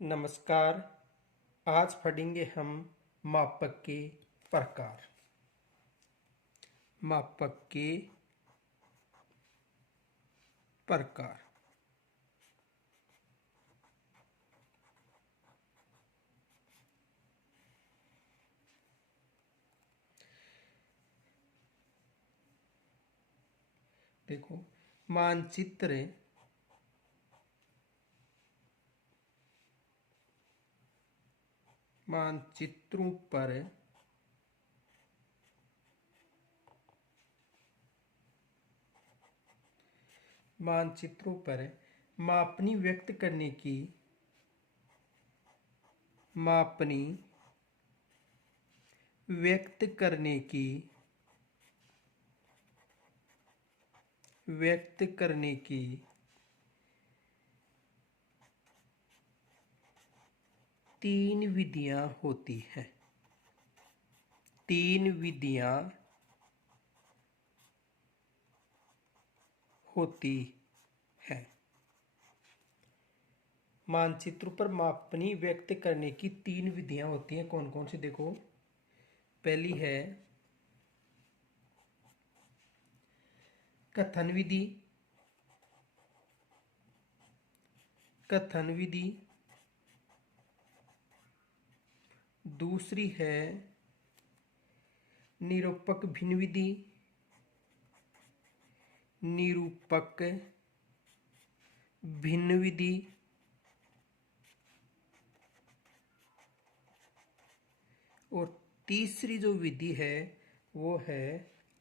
नमस्कार। आज पढ़ेंगे हम मापक के प्रकार। मापक के प्रकार। देखो, मानचित्र मानचित्रों पर मापनी व्यक्त करने की तीन विधियां होती हैं। मानचित्रों पर मापनी व्यक्त करने की तीन विधियां होती हैं। कौन कौन सी? देखो, पहली है कथन विधि। दूसरी है निरूपक भिन्न विधि। और तीसरी जो विधि है वो है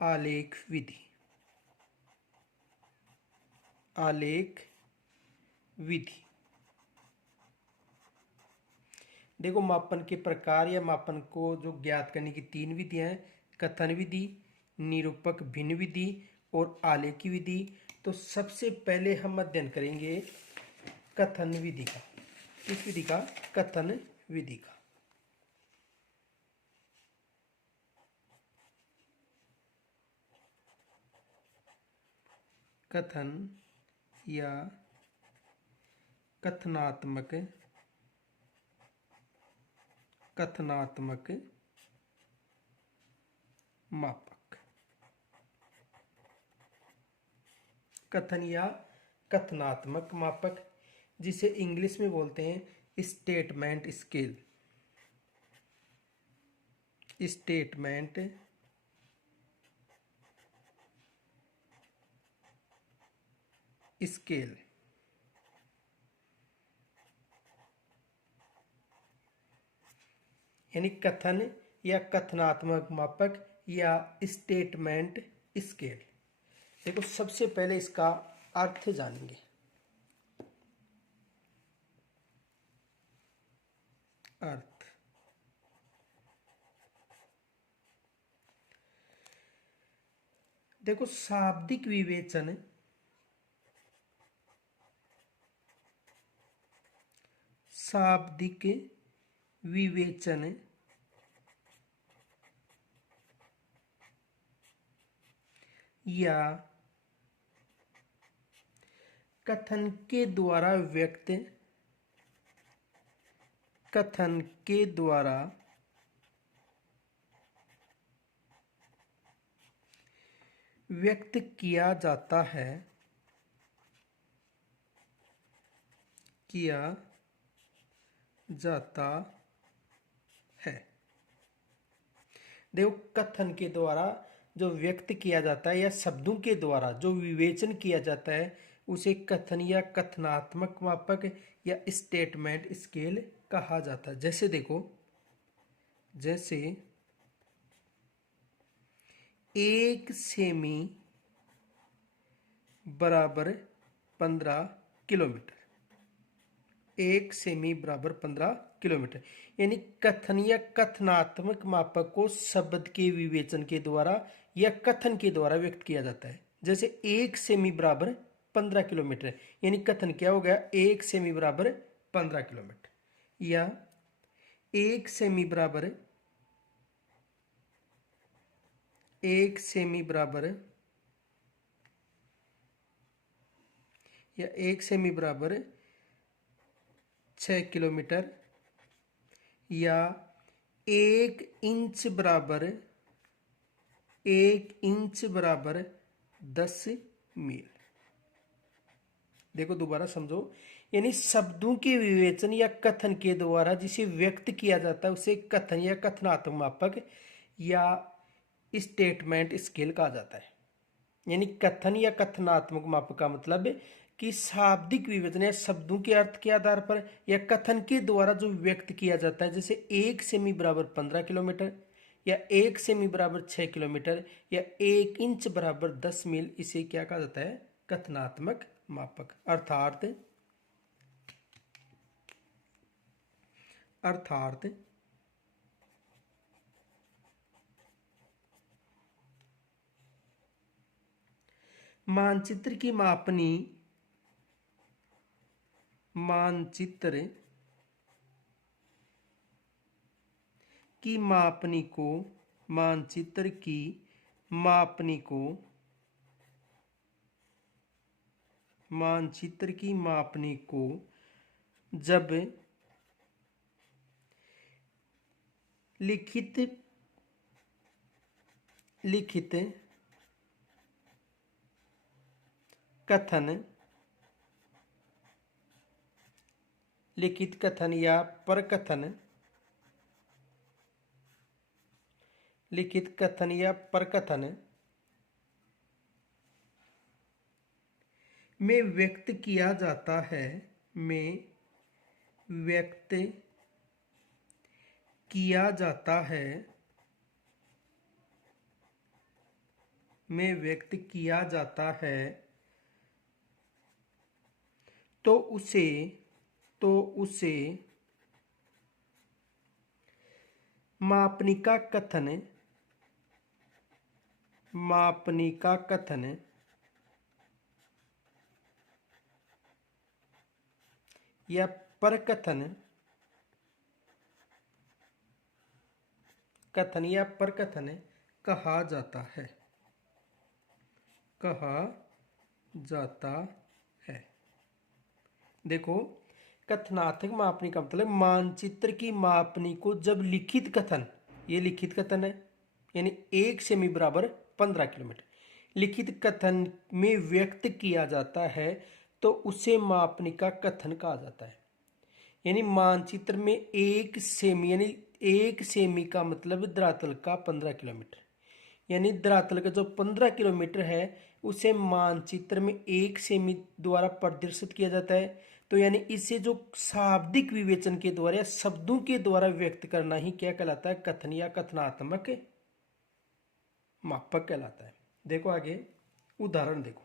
आलेख विधि। देखो, मापन के प्रकार या मापन को जो ज्ञात करने की तीन विधियां हैं: कथन विधि, निरूपक भिन्न विधि और आलेखी विधि। तो सबसे पहले हम अध्ययन करेंगे कथन विधि का। इस विधि का कथन विधि का। कथन या कथनात्मक मापक। कथन या कथनात्मक मापक, जिसे इंग्लिश में बोलते हैं स्टेटमेंट स्केल। यानी कथन या कथनात्मक मापक या स्टेटमेंट स्केल। देखो, सबसे पहले इसका अर्थ जानेंगे। अर्थ। देखो, शाब्दिक विवेचन या कथन के द्वारा व्यक्त किया जाता है। देखो, कथन के द्वारा जो व्यक्त किया जाता है या शब्दों के द्वारा जो विवेचन किया जाता है उसे कथन या कथनात्मक मापक या स्टेटमेंट स्केल कहा जाता है। जैसे देखो, एक सेमी बराबर 15 किलोमीटर। 1 सेमी बराबर 15 किलोमीटर। यानी कथन या कथनात्मक मापक को शब्द के विवेचन के द्वारा या कथन के द्वारा व्यक्त किया जाता है। जैसे 1 सेमी बराबर 15 किलोमीटर, यानी कथन क्या हो गया? 1 सेमी बराबर 15 किलोमीटर। या 1 सेमी बराबर 1 सेमी बराबर 6 किलोमीटर, या 1 इंच बराबर 10 मील। देखो दोबारा समझो, यानी शब्दों के विवेचन या कथन के द्वारा जिसे व्यक्त किया जाता है उसे कथन या कथनात्मक मापक या स्टेटमेंट स्केल कहा जाता है। यानी कथन या कथनात्मक मापक का मतलब कि शाब्दिक विवेचन या शब्दों के अर्थ के आधार पर या कथन के द्वारा जो व्यक्त किया जाता है, जैसे 1 सेमी बराबर 15 किलोमीटर, या 1 सेमी बराबर 6 किलोमीटर, या 1 इंच बराबर 10 मील, इसे क्या कहा जाता है? कथनात्मक मापक। अर्थात मानचित्र की मापनी को जब लिखित कथन या परकथन में व्यक्त किया जाता है, तो उसे मापनिका कथन या परकथन कहा जाता है। देखो, कथनात्मक मापनी का मतलब मानचित्र की मापनी को जब लिखित कथन, ये लिखित कथन है, यानी 1 सेमी बराबर 15 किलोमीटर, लिखित कथन में व्यक्त किया जाता है तो उसे मापनिका कथन कहा जाता है। यानी मानचित्र में 1 सेमी, यानी 1 सेमी का मतलब धरातल का 15 किलोमीटर, यानी धरातल का जो 15 किलोमीटर है उसे मानचित्र में 1 सेमी द्वारा प्रदर्शित किया जाता है। तो यानी इसे जो शाब्दिक विवेचन के द्वारा या शब्दों के द्वारा व्यक्त करना ही क्या कहलाता है? कथन या कथनात्मक मापक कहलाता है। देखो आगे उदाहरण देखो।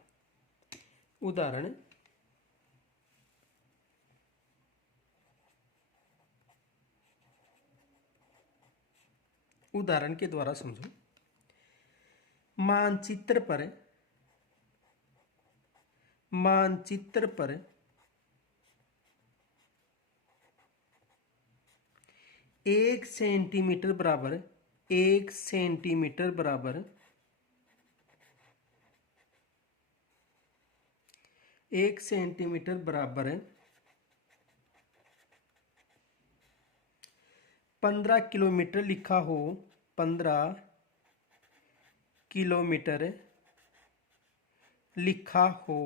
उदाहरण के द्वारा समझो। मानचित्र पर 1 सेंटीमीटर बराबर 15 किलोमीटर लिखा हो, 15 किलोमीटर लिखा हो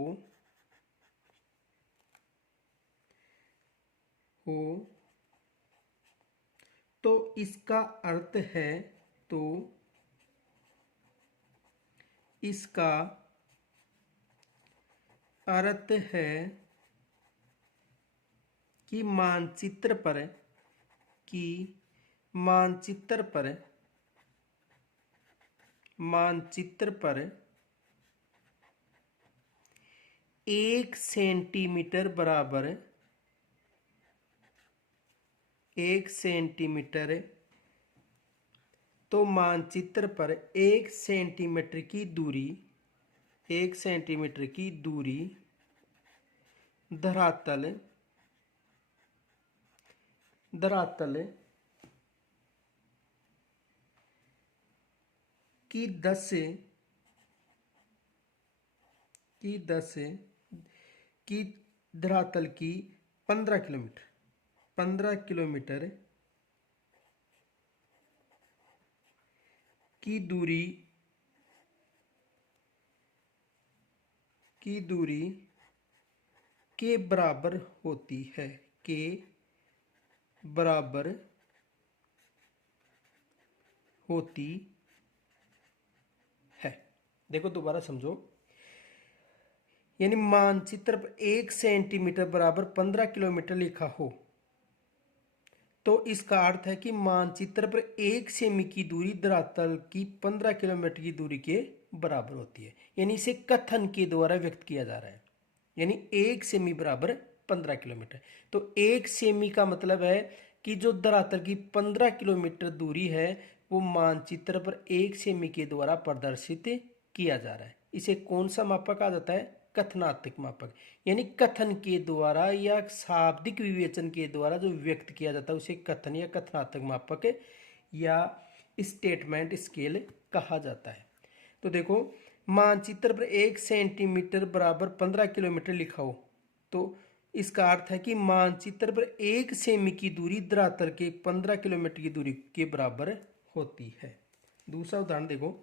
तो इसका अर्थ है कि मानचित्र पर 1 सेंटीमीटर बराबर 1 सेंटीमीटर, तो मानचित्र पर 1 सेंटीमीटर की दूरी धरातल की 10 की धरातल की 15 किलोमीटर, 15 किलोमीटर की दूरी के बराबर होती है, के बराबर होती है। देखो दोबारा समझो, यानी मानचित्र पर 1 सेंटीमीटर बराबर 15 किलोमीटर लिखा हो तो इसका अर्थ है कि मानचित्र पर 1 सेमी की दूरी धरातल की 15 किलोमीटर की दूरी के बराबर होती है। यानी इसे कथन के द्वारा व्यक्त किया जा रहा है, यानी 1 सेमी बराबर 15 किलोमीटर। तो 1 सेमी का मतलब है कि जो धरातल की 15 किलोमीटर दूरी है वो मानचित्र पर 1 सेमी के द्वारा प्रदर्शित किया जा रहा है। इसे कौन सा मापक आ जाता है? कथनात्मक मापक। यानी कथन के द्वारा या शाब्दिक विवेचन के द्वारा जो व्यक्त किया जाता है उसे कथन या कथनात्मक मापक या स्टेटमेंट स्केल कहा जाता है। तो देखो, मानचित्र पर 1 सेंटीमीटर बराबर 15 किलोमीटर लिखा हो तो इसका अर्थ है कि मानचित्र पर 1 सेमी की दूरी धरातल के 15 किलोमीटर की दूरी के बराबर होती है। दूसरा उदाहरण देखो,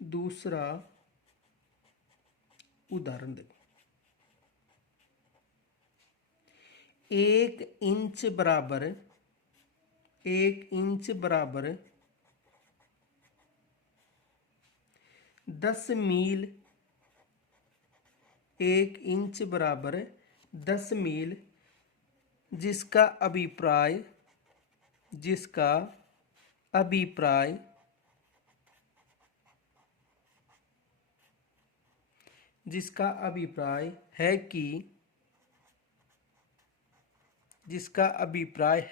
दूसरा उदाहरण देखो, 1 इंच बराबर 10 मील 1 इंच बराबर 10 मील जिसका अभिप्राय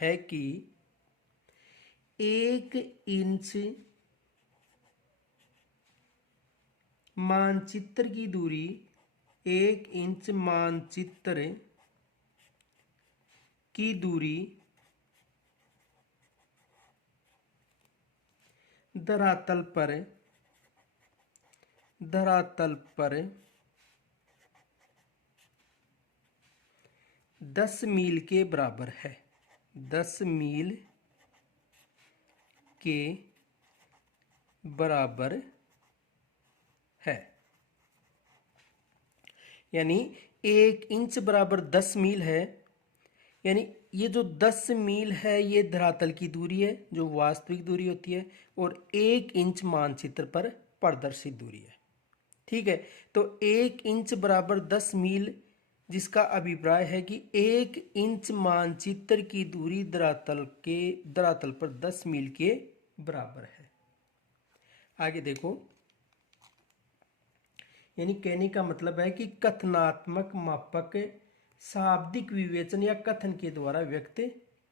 है कि 1 इंच मानचित्र की दूरी 1 इंच मानचित्र की दूरी धरातल पर 10 मील के बराबर है। 10 मील के बराबर है। यानी 1 इंच बराबर 10 मील है, यानी ये जो 10 मील है ये धरातल की दूरी है जो वास्तविक दूरी होती है, और 1 इंच मानचित्र पर प्रदर्शित दूरी है। ठीक है, तो 1 इंच बराबर 10 मील जिसका अभिप्राय है कि 1 इंच मानचित्र की दूरी धरातल पर 10 मील के बराबर है। आगे देखो, यानी कहने का मतलब है कि कथनात्मक मापक शाब्दिक विवेचन या कथन के द्वारा व्यक्त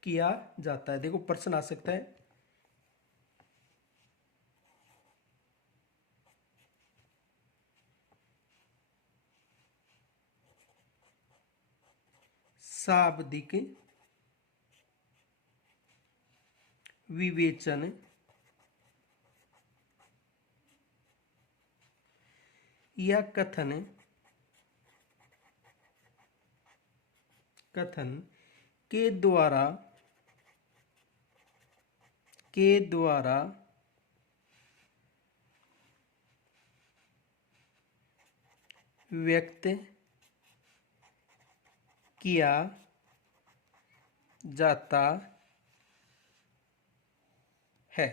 किया जाता है। देखो प्रश्न आ सकता है, शाब्दिक विवेचन या कथन के द्वारा व्यक्त किया जाता है।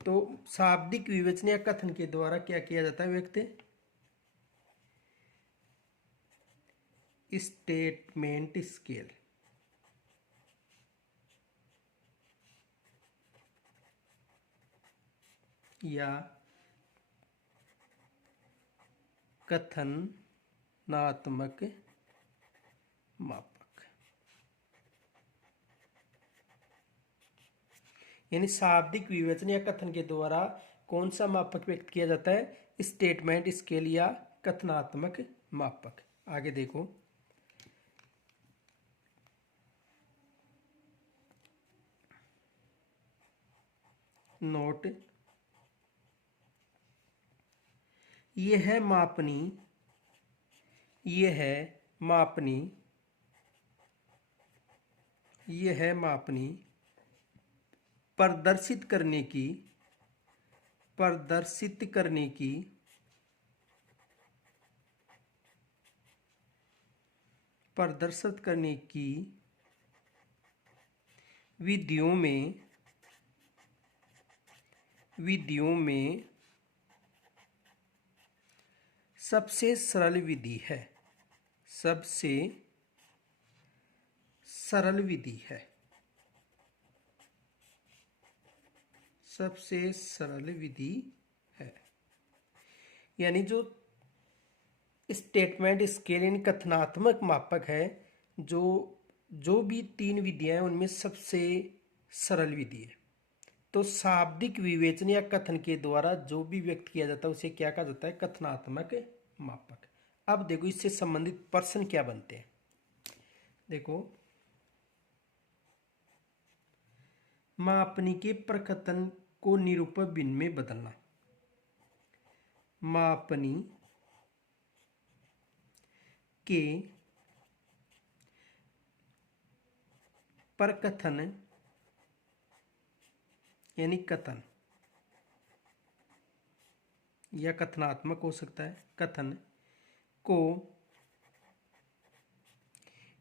तो शाब्दिक विवेचन या कथन के द्वारा क्या किया जाता है? व्यक्त स्टेटमेंट स्केल या कथनात्मक मापक। यानी शाब्दिक विवेचन या कथन के द्वारा कौन सा मापक व्यक्त किया जाता है? स्टेटमेंट स्केल या कथनात्मक मापक। आगे देखो, नोट, यह है मापनी, यह है मापनी, यह है मापनी प्रदर्शित करने की, प्रदर्शित करने की प्रदर्शित करने की विधियों में, विधियों में सबसे सरल विधि है, सबसे सरल विधि है, सबसे सरल विधि है। यानी जो स्टेटमेंट स्केल यानी कथनात्मक मापक है, जो भी तीन विधियां हैं उनमें सबसे सरल विधि है। तो शाब्दिक विवेचन या कथन के द्वारा जो भी व्यक्त किया जाता है उसे क्या कहा जाता है? कथनात्मक मापक। अब देखो इससे संबंधित प्रश्न क्या बनते हैं। देखो, मापनी के प्रकथन को निरूपक भिन्न में बदलना, मापनी के प्रकथन यानी कथन या कथनात्मक हो सकता है, कथन को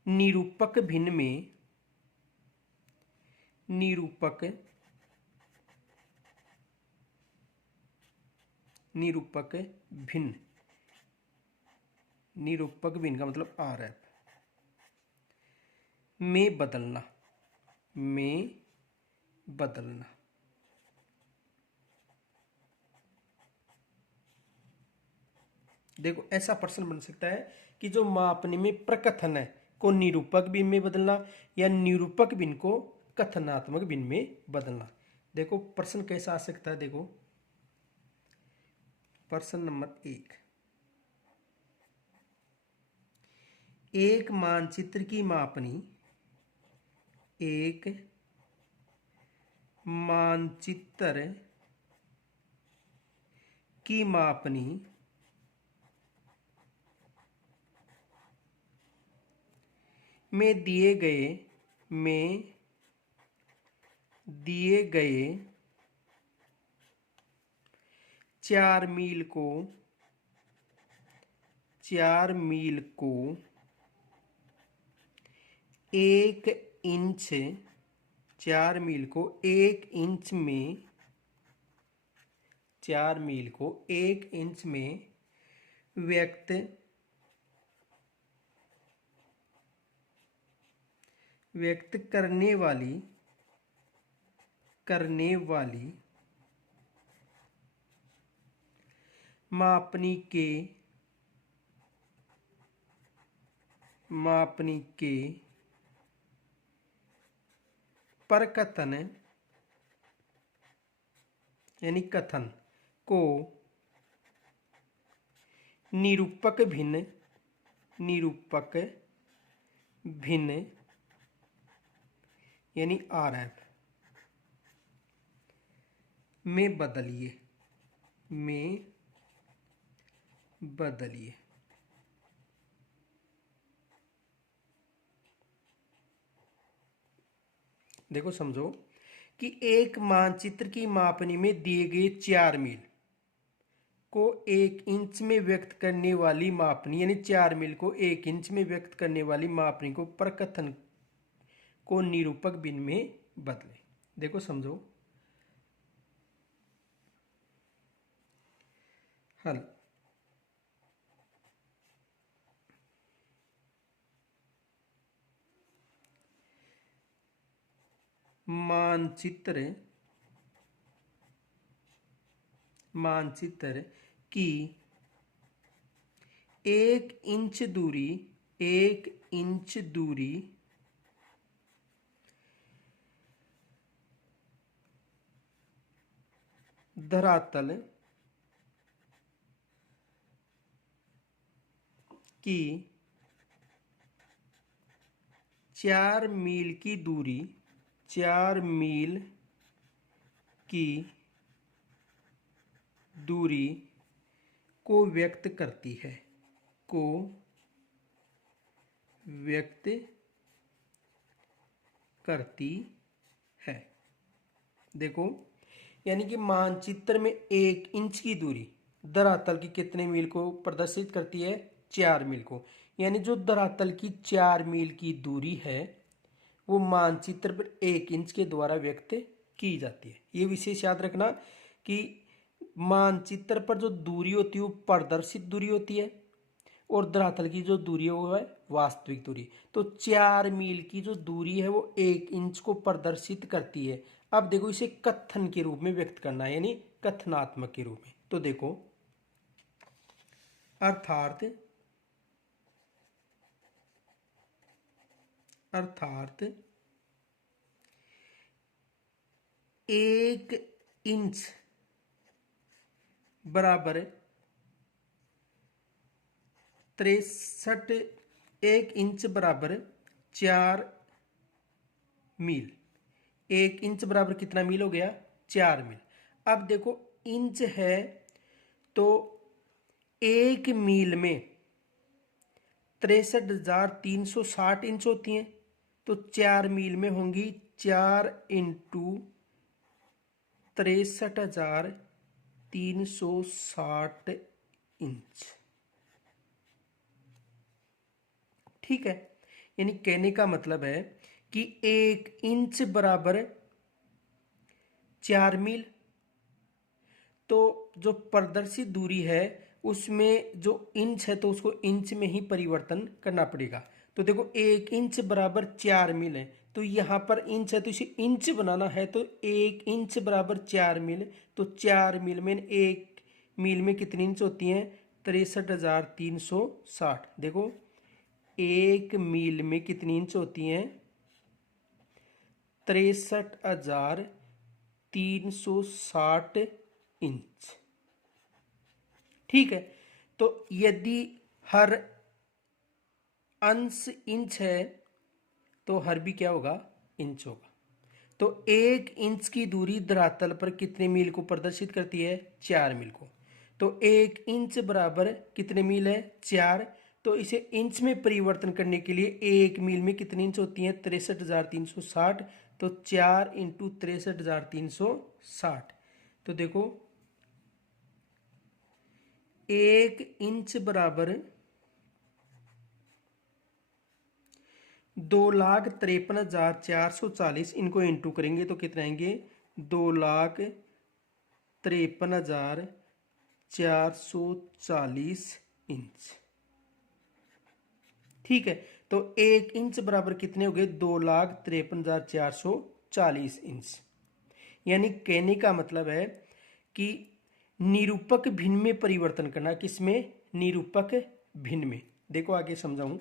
निरूपक भिन्न में, निरूपक भिन्न, निरूपक भिन्न का मतलब आरएफ में बदलना, में बदलना। देखो ऐसा प्रश्न बन सकता है कि जो मापनी में प्रकथन है को निरूपक भिन्न में बदलना या निरूपक भिन्न को कथनात्मक भिन्न में बदलना। देखो प्रश्न कैसा आ सकता है। देखो प्रश्न नंबर 1, एक मानचित्र की मापनी, एक मानचित्र की मापनी में दिए गए 4 मील को 1 इंच, 4 मील को 1 इंच में, 4 मील को 1 इंच में व्यक्त करने वाली मापनी के प्रकथन यानी कथन को निरूपक भिन्न यानी आरएफ में बदलिए, देखो समझो कि एक मानचित्र की मापनी में दिए गए 4 मील को 1 इंच में व्यक्त करने वाली मापनी यानी 4 मील को 1 इंच में व्यक्त करने वाली मापनी को प्रकथन को निरूपक भिन्न में बदले। देखो समझो, हल, मानचित्र की 1 इंच दूरी धरातल की 4 मील की दूरी, 4 मील की दूरी को व्यक्त करती है, को व्यक्त करती है। देखो, यानी कि मानचित्र में 1 इंच की दूरी धरातल की कितने मील को प्रदर्शित करती है? 4 मील को। यानी जो धरातल की 4 मील की दूरी है वो मानचित्र पर 1 इंच के द्वारा व्यक्त की जाती है। ये विशेष याद रखना कि मानचित्र पर जो दूरी होती है वो प्रदर्शित दूरी होती है और धरातल की जो दूरी है वो है वास्तविक दूरी। तो 4 मील की जो दूरी है वो 1 इंच को प्रदर्शित करती है। अब देखो, इसे कथन के रूप में व्यक्त करना है, यानी कथनात्मक के रूप में। तो देखो, अर्थात 1 इंच बराबर 63, 1 इंच बराबर 4 मील। 1 इंच बराबर कितना मील हो गया? 4 मील। अब देखो, इंच है तो 1 मील में 63,360 इंच होती हैं, तो 4 मील में होंगी 4 इंटू 63,360 इंच। ठीक है, यानी कहने का मतलब है कि 1 इंच बराबर 4 मील। तो जो प्रदर्शित दूरी है उसमें जो इंच है तो उसको इंच में ही परिवर्तन करना पड़ेगा। तो देखो, 1 इंच बराबर 4 मील है, तो यहाँ पर इंच है तो इसे इंच बनाना है, तो 1 इंच बराबर 4 मील। तो 4 मील में 1 मील में कितनी इंच होती हैं? 63,360। देखो, 1 मील में कितनी इंच होती हैं? 63,360 इंच। ठीक है, तो यदि हर अंश इंच है तो हर भी क्या होगा? इंच होगा। तो 1 इंच की दूरी धरातल पर कितने मील को प्रदर्शित करती है? 4 मील को। तो 1 इंच बराबर कितने मील है? 4। तो इसे इंच में परिवर्तन करने के लिए 1 मील में कितनी इंच होती है? 63,360। तो 4 इंटू 63,360। तो देखो, 1 इंच बराबर 2,53,440। इनको इंटू करेंगे तो कितने आएंगे? 2,53,440 इंच। ठीक है, तो 1 इंच बराबर कितने हो गए? 2,53,440 इंच। यानी कहने का मतलब है कि निरूपक भिन्न में परिवर्तन करना। किसमें? निरूपक भिन्न में। देखो, आगे समझाऊं।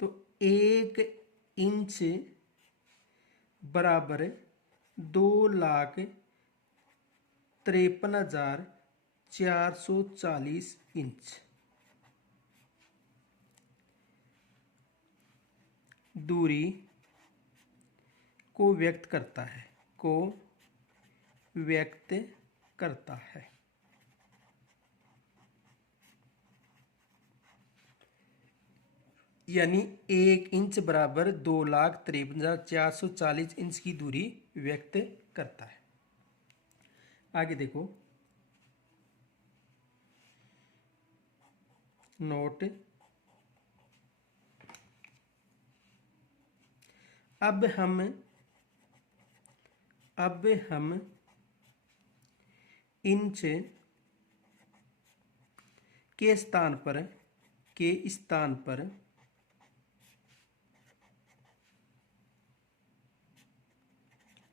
तो 1 इंच बराबर 2,53,440 इंच दूरी को व्यक्त करता है, को व्यक्त करता है। यानी 1 इंच बराबर 2,53,440 इंच की दूरी व्यक्त करता है। आगे देखो, नोट। अब हम इंच के स्थान पर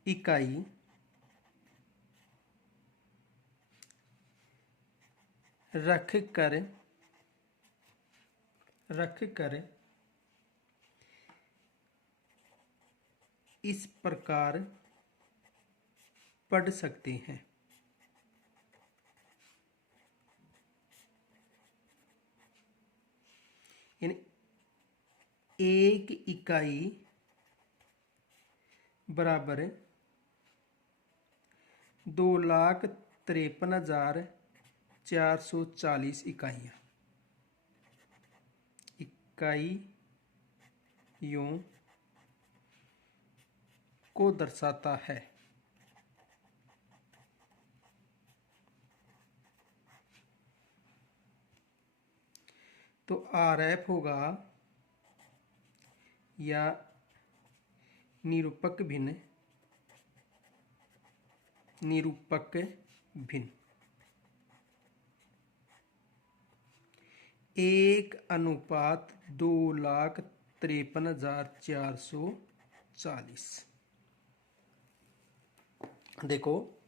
इकाई रख कर इस प्रकार पढ़ सकते हैं। यानी एक इकाई बराबर 2,53,440 इकाइयाँ, इकाइयों को दर्शाता है। तो आरएफ होगा या निरूपक भिन्न, एक अनुपात 2,53,440। देखो